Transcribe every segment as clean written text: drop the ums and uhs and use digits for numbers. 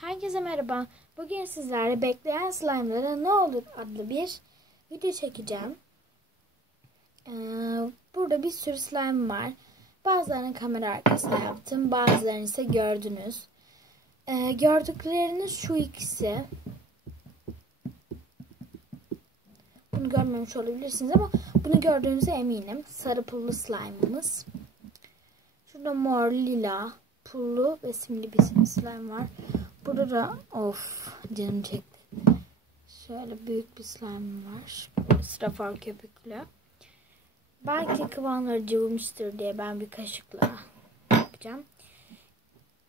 Herkese merhaba. Bugün sizlerle bekleyen slime'lara ne olur adlı bir video çekeceğim. Burada bir sürü slime var. Bazılarını kamera arkasına yaptım. Bazılarını ise gördünüz. Gördükleriniz şu ikisi. Bunu görmemiş olabilirsiniz ama bunu gördüğünüze eminim. Sarı pullu slime'ımız. Şurada mor, lila, pullu ve simli bir slime var. Burada da canım çekti. Şöyle büyük bir slime var. Strafor köpüklü. Belki kıvamları cıvımıştır diye ben bir kaşıkla bakacağım.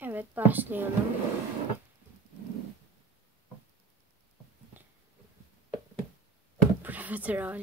Evet, başlayalım. Profiterol.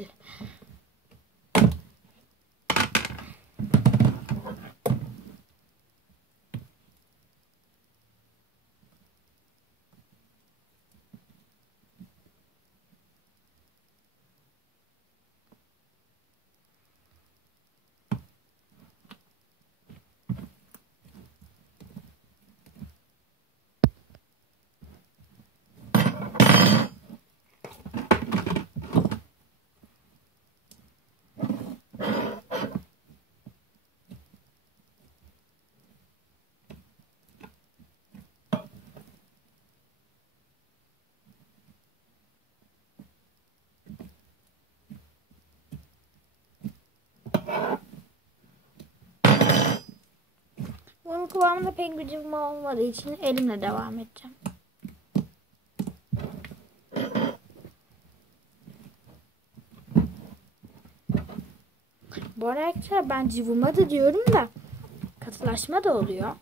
Bunun kıvamında pek bir cıvıma olmadığı için elimle devam edeceğim. Bu arada arkadaşlar ben cıvıma da diyorum da katılaşma da oluyor.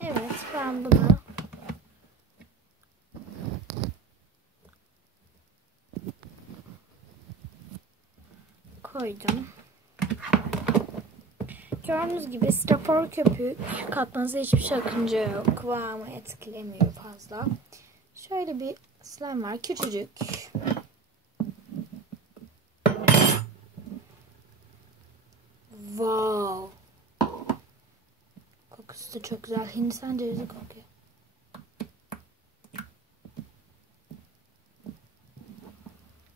Evet, ben bunu koydum. Gördüğünüz gibi strafor köpük, katmanıza hiçbir sakınca yok. Kıvamı etkilemiyor fazla. Şöyle bir slime var, küçücük. Wow. Kokusu da çok güzel. Hindistan cevizi kokuyor.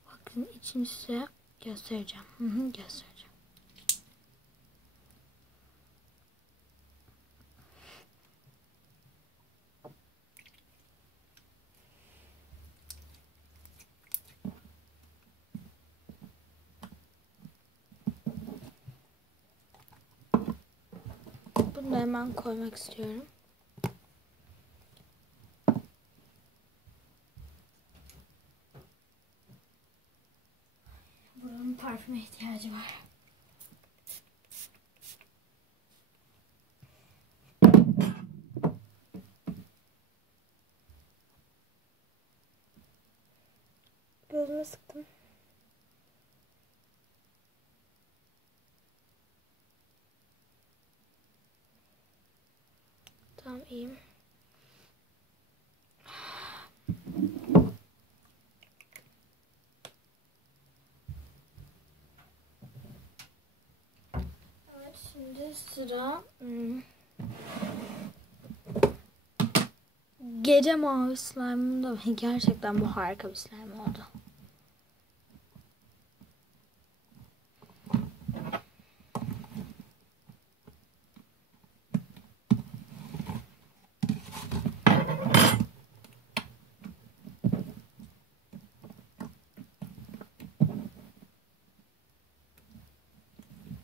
Bakın içini size göstereceğim. Göstereceğim. Bunu da hemen koymak istiyorum. Buranın parfüme ihtiyacı var. Gözüme sıktım. Tamam, iyiyim. Evet, şimdi sıra gece mavi slime'ım da gerçekten bu harika bir slime oldu.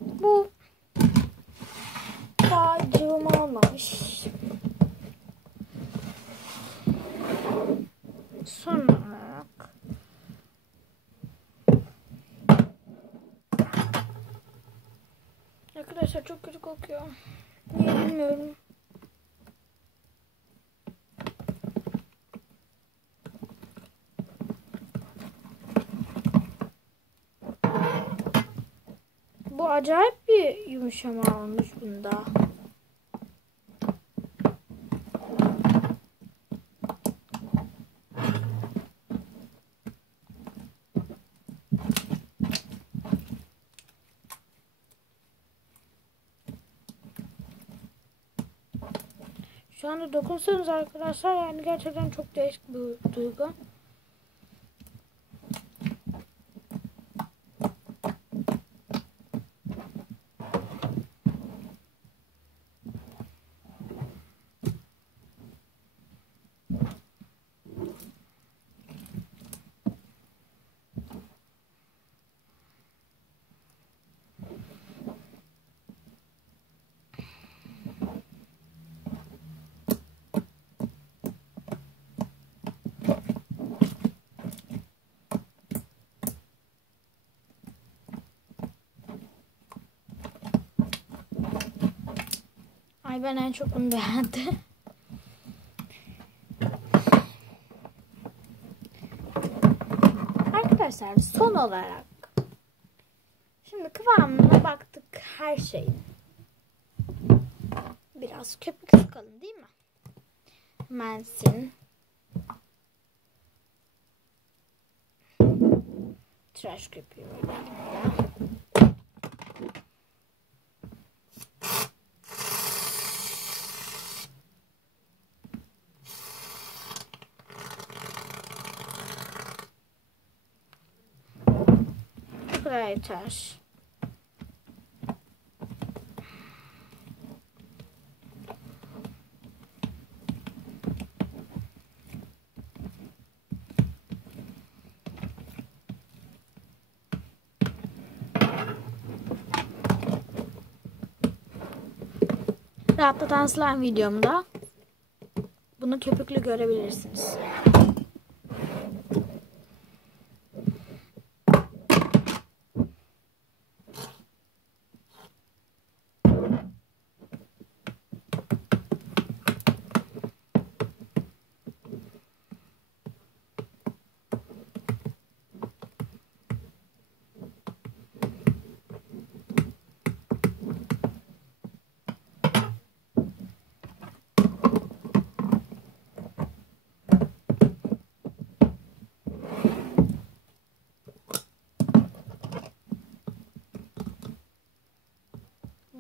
Bu daha cıvım almamış. Son olarak arkadaşlar çok kötü kokuyor. Niye bilmiyorum. acayip bir yumuşama olmuş bunda. Şu anda dokunsanız arkadaşlar, yani gerçekten çok değişik bir duygu. Ay, ben en çok bunu beğendim. Arkadaşlar, son olarak şimdi kıvamına baktık her şeyin. Biraz köpük sıkalım değil mi? Hemensin. Tıraş köpüğü var. Bu kadar yeter. Rahatlatan slime videomda bunu köpüklü görebilirsiniz.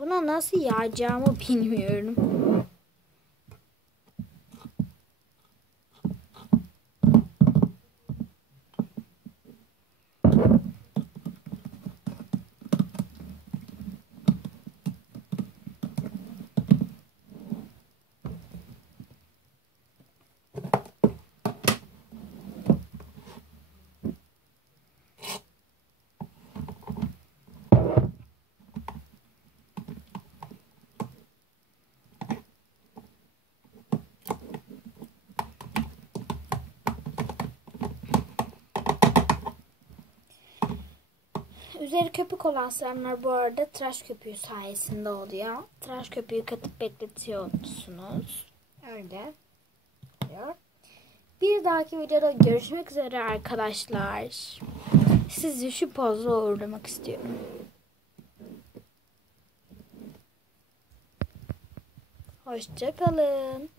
Buna nasıl yağacağımı bilmiyorum. Üzeri köpük olan slime'lar bu arada tıraş köpüğü sayesinde oluyor. Tıraş köpüğü katıp bekletiyorsunuz. Öyle oluyor. Bir dahaki videoda görüşmek üzere arkadaşlar. Sizi şu pozla uğurlamak istiyorum. Hoşça kalın.